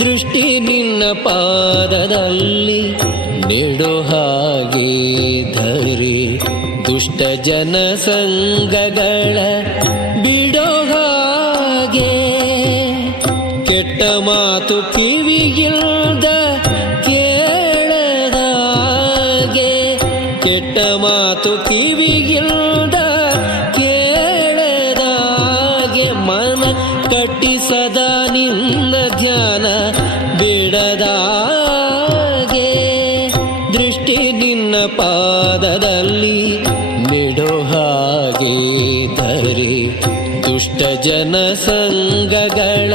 ದೃಷ್ಟಿ ನಿನ್ನ ಪಾದದಲ್ಲಿ ನೆಡೋ ಹಾಗೆ ಧರಿ ದುಷ್ಟ ಜನ ಸಂಗಗಳ ಬಿಡೋ ಹಾಗೆ. ಕೆಟ್ಟ ಮಾತು ಕಿವಿಗಿಲ್ದ ಕೇಳದಾಗೆ ಕೆಟ್ಟ ಮಾತು ಕಿವಿಗಿಲ್ದ ಕೇಳದಾಗೆ ಮನ ಕಟ್ಟಿಸದ ನಿನ್ನ ಧ್ಯಾನ ಪಾದದಲ್ಲಿ ನೆಡೋ ಹಾಗೆ ತರಿ ದುಷ್ಟ ಜನ ಸಂಘಗಳ